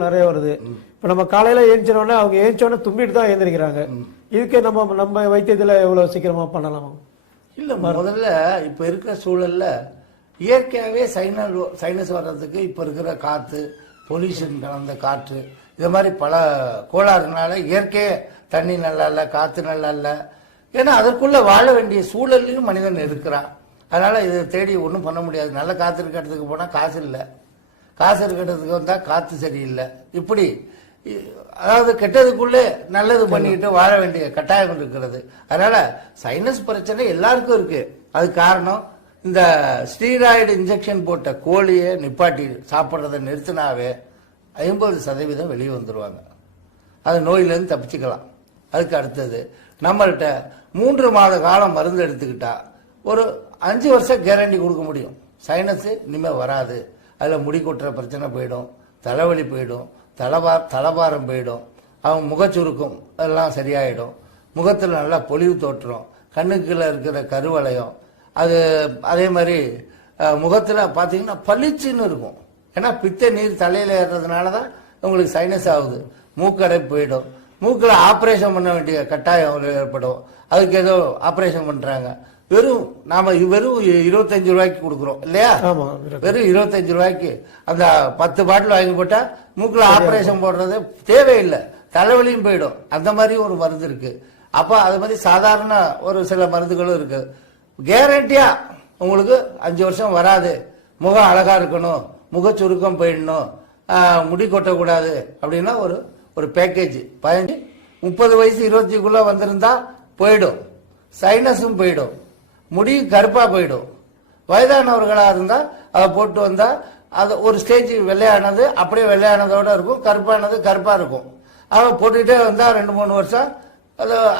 நிறைய வருது. இப்ப நம்ம காலையில ஏஞ்சோடனே அவங்க ஏஞ்சோடனே தும்பிட்டு தான் ஏந்திரிக்கிறாங்க. இதுக்கு நம்ம வைத்தியத்துல எவ்வளவு சீக்கிரமா பண்ணலாம்? இல்ல முதல்ல இப்ப இருக்கிற சூழல்ல இயற்கையாவே சைனஸ் வர்றதுக்கு இப்ப இருக்கிற காத்து, பொல்யூஷன் கலந்த காற்று, இது மாதிரி பல கோளாறுனால இயற்கையே தண்ணி நல்லா இல்ல, காத்து நல்லா இல்ல. ஏன்னா அதற்குள்ள வாழ வேண்டிய சூழல்லையும் மனிதன் இருக்கிறான். அதனால இதை தேடி ஒன்றும் பண்ண முடியாது. நல்ல காத்து இருக்கிறதுக்கு போனா காசு இல்லை, காசு இருக்கிறதுக்கு வந்தா காத்து சரியில்லை. இப்படி அதாவது கெட்டதுக்குள்ளே நல்லது பண்ணிக்கிட்டு வாழ வேண்டிய கட்டாயம் இருக்கிறது. அதனால சைனஸ் பிரச்சனை எல்லாருக்கும் இருக்கு. அது காரணம் இந்த ஸ்டீராய்டு இன்ஜெக்ஷன் போட்ட கோழியை நிப்பாட்டி சாப்பிட்றத நிறுத்தினாவே 50% வெளியே வந்துடுவாங்க. அது நோயிலிருந்து தப்பிச்சுக்கலாம். அதுக்கு அடுத்தது நம்மள்கிட்ட 3 மாத காலம் மருந்து எடுத்துக்கிட்டா ஒரு 5 வருஷம் கேரண்டி கொடுக்க முடியும். சைனஸ் இனிமேல் வராது. அதில் முடி கொட்டுற பிரச்சனை போயிடும், தலைவலி போயிடும், தலபாரம் போயிடும், அவங்க முகச்சுருக்கம் அதெல்லாம் சரியாயிடும், முகத்தில் நல்லா பொலிவு தோற்றுரும், கண்ணுக்குள்ள இருக்கிற கருவளையம் அது அதே மாதிரி முகத்தில் பார்த்தீங்கன்னா பளிச்சுன்னு இருக்கும். ஏன்னா பித்த நீர் தலையில் ஏறுறதுனால தான் உங்களுக்கு சைனஸ் ஆகுது. மூக்கடை போயிடும். மூக்கில் ஆப்ரேஷன் பண்ண வேண்டிய கட்டாயம் ஏற்படும். அதுக்கு ஏதோ ஆப்ரேஷன் பண்ணுறாங்க. நாம வெறும் 25 ரூபாய்க்கு கொடுக்குறோம் இல்லையா? வெறும் 25 ரூபாய்க்கு அந்த 10 பாட்டில் வாங்கி போட்டா மூக்குல ஆபரேஷன் போடுறது தேவையில்லை, தலைவலியும் போயிடும். அந்த மாதிரி ஒரு மருந்து இருக்கு. அப்ப அது மாதிரி சாதாரண ஒரு சில மருந்துகளும் இருக்கு. கேரண்டியா உங்களுக்கு 5 வருஷம் வராது, முகம் அழகா இருக்கணும், முக சுருக்கம் போயிடணும், முடி கொட்டக்கூடாது அப்படின்னா ஒரு பேக்கேஜ் 15-30 வயசு 20க்குள்ள வந்திருந்தா போயிடும், சைனஸும் போயிடும், முடி கருப்பா போயிடும். வயதானவர்களா இருந்தா அதை போட்டு வந்தா அது ஒரு ஸ்டேஜ் வெள்ளையானது அப்படியே வெள்ளையானதோட இருக்கும், கருப்பானது கருப்பா இருக்கும். அதை போட்டுக்கிட்டே வந்தா 2-3 வருஷம்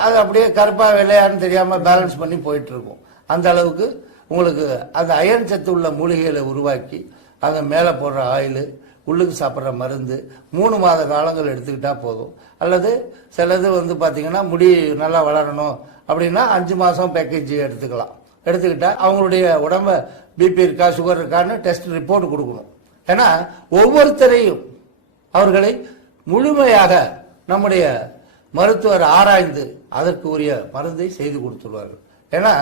அது அப்படியே கருப்பா வெள்ளையான்னு தெரியாம பேலன்ஸ் பண்ணி போயிட்டு இருக்கும். அந்த அளவுக்கு உங்களுக்கு அந்த அயன் சத்து உள்ள மூலிகைகளை உருவாக்கி அந்த மேலே போடுற ஆயில், உள்ளுக்கு சாப்பிட்ற மருந்து 3 மாத காலங்கள் எடுத்துக்கிட்டா போதும். அல்லது சிலது பார்த்தீங்கன்னா முடி நல்லா வளரணும் அப்படின்னா 5 மாதம் பேக்கேஜ் எடுத்துக்கலாம். எடுத்துக்கிட்டா அவங்களுடைய உடம்ப பிபி இருக்கா, சுகர் இருக்கான்னு டெஸ்ட் ரிப்போர்ட் கொடுக்கணும். ஏன்னா ஒவ்வொருத்தரையும் அவர்களை முழுமையாக நம்முடைய மருத்துவர் ஆராய்ந்து அதற்கு உரிய மருந்தை செய்து கொடுத்துருவார்கள். ஏன்னா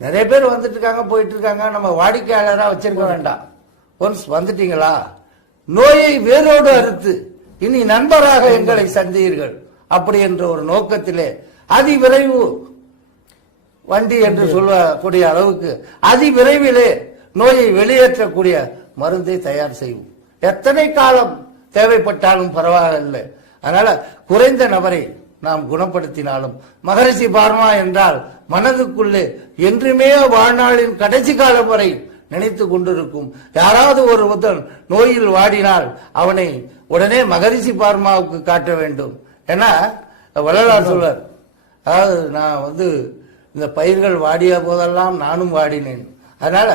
நிறைய பேர் வந்துட்டு இருக்காங்க, போயிட்டு இருக்காங்க. நம்ம வாடிக்கையாளராக வச்சிருக்க வேண்டாம். ஒன்ஸ் வந்துட்டீங்களா, நோயை வேரோடு அறுத்து இனி நண்பராக எங்களை சந்தீர்கள் அப்படி என்ற ஒரு நோக்கத்திலே அதிவிரைவு வண்டி என்று சொல்லக்கூடிய அளவுக்கு அதிவிரைவிலே நோயை வெளியேற்றக்கூடிய மருந்தை தயார் செய்வோம். எத்தனை காலம் தேவைப்பட்டாலும் பரவாயில்லை. அதனால குறைந்த நபரை நாம் குணப்படுத்தினாலும் மகரிஷி பார்மா என்றால் மனதுக்குள்ளே என்றுமே வாழ்நாளின் கடைசி காலம் வரை நினைத்து கொண்டிருக்கும். யாராவது ஒரு ஒருத்தன் நோயில் வாடினால் அவனை உடனே மகரிஷி பார்மாவுக்கு காட்ட வேண்டும். ஏன்னா வள்ளலார் சொல்வார், அதாவது நான் இந்த பயிர்கள் வாடிய போதெல்லாம் நானும் வாடினேன். அதனால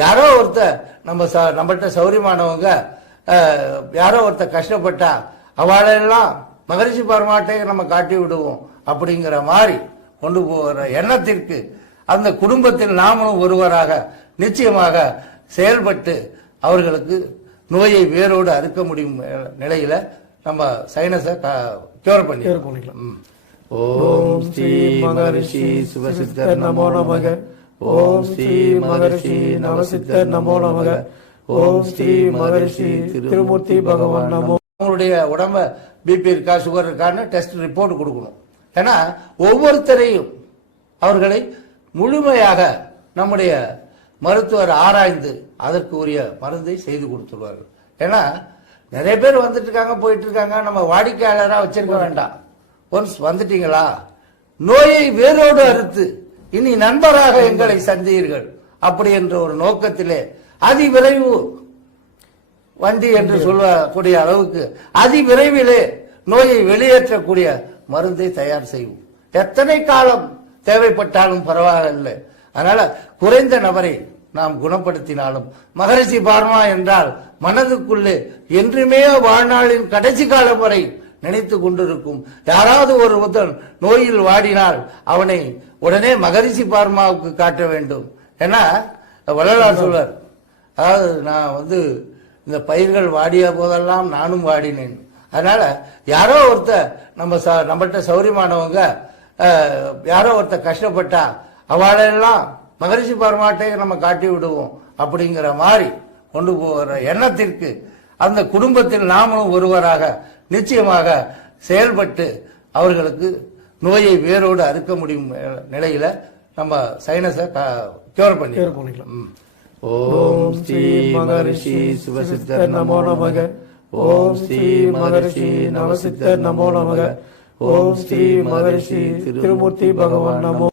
யாரோ ஒருத்தர் நம்மகிட்ட சௌரியமானவங்க யாரோ ஒருத்தர் கஷ்டப்பட்டா அவளெல்லாம் மகரிஷி பார்மாட்டை நம்ம காட்டி விடுவோம் அப்படிங்கிற மாதிரி கொண்டு போகிற எண்ணத்திற்கு அந்த குடும்பத்தில் நாமளும் ஒருவராக நிச்சயமாக செயல்பட்டு அவர்களுக்கு நோயை வேரோடு அறுக்க முடியும் நிலையில நம்ம சைனஸை கியூர் பண்ணிக்கலாம். ஓம் ஸ்ரீ மகரிஷி சிவசித்தர் நமோ நமக. ஓம் ஸ்ரீ மகரிஷி நவசித்தர் நமோ நமக. ஓம் ஸ்ரீ மகரிஷி திருமூர்த்தி பகவான் நமோ. அவங்களுடைய உடம்ப பிபி இருக்கா, சுகர் இருக்கான்னு டெஸ்ட் ரிப்போர்ட் கொடுக்கணும். ஏன்னா ஒவ்வொருத்தரையும் அவர்களை முழுமையாக நம்முடைய மருத்துவர் ஆராய்ந்து அதற்கு உரிய மருந்தை செய்து கொடுத்துருவார்கள். ஏன்னா நிறைய பேர் வந்துட்டு இருக்காங்க, போயிட்டு இருக்காங்க. நம்ம வாடிக்கையாளராக வச்சிருக்க வேண்டாம். ஒன்ஸ் வந்துட்டீங்களா, நோயை வேரோடு அறுத்து இனி நண்பராக எங்களை சந்தீர்கள் அப்படி என்ற ஒரு நோக்கத்திலே அதிவிரைவு வண்டி என்று சொல்லக்கூடிய அளவுக்கு அதிவிரைவிலே நோயை வெளியேற்றக்கூடிய மருந்தை தயார் செய்வோம். எத்தனை காலம் தேவைப்பட்டாலும் பரவாயில்லை. அதனால குறைந்த நபரை நாம் குணப்படுத்தினாலும் மகரிஷி பார்மா என்றால் மனதுக்குள்ளே என்றுமே வாழ்நாளின் கடைசி காலம் வரை நினைத்து கொண்டிருக்கும். யாராவது ஒரு ஒருத்தன் நோயில் வாடினால் அவனை உடனே மகரிஷி பார்மாவுக்கு காட்ட வேண்டும். ஏன்னா வள்ளலார் சொல்வார், அதாவது நான் இந்த பயிர்கள் வாடிய போதெல்லாம் நானும் வாடினேன். அதனால யாரோ ஒருத்தர் நம்மகிட்ட சௌரியமானவங்க யாரோ ஒருத்தர் கஷ்டப்பட்டா அவளெல்லாம் மகரிஷி பரமாட்டை நம்ம காட்டி விடுவோம் அப்படிங்கிற மாதிரி கொண்டு போகிற எண்ணத்திற்கு அந்த குடும்பத்தில் நாமளும் ஒருவராக நிச்சயமாக செயல்பட்டு அவர்களுக்கு நோயை வேரோடு அறுக்க முடியும் நிலையில நம்ம சைனஸை கியூர் பண்ணிக்கலாம். ஓம் ஸ்ரீ மகரிஷி சிவசித்தர் நமோ நமக. ஓம் ஸ்ரீ மகரிஷி நவசித்தர் நமோ நமக. ஓம் ஸ்ரீ மகரிஷி திருமூர்த்தி பகவான் நமோ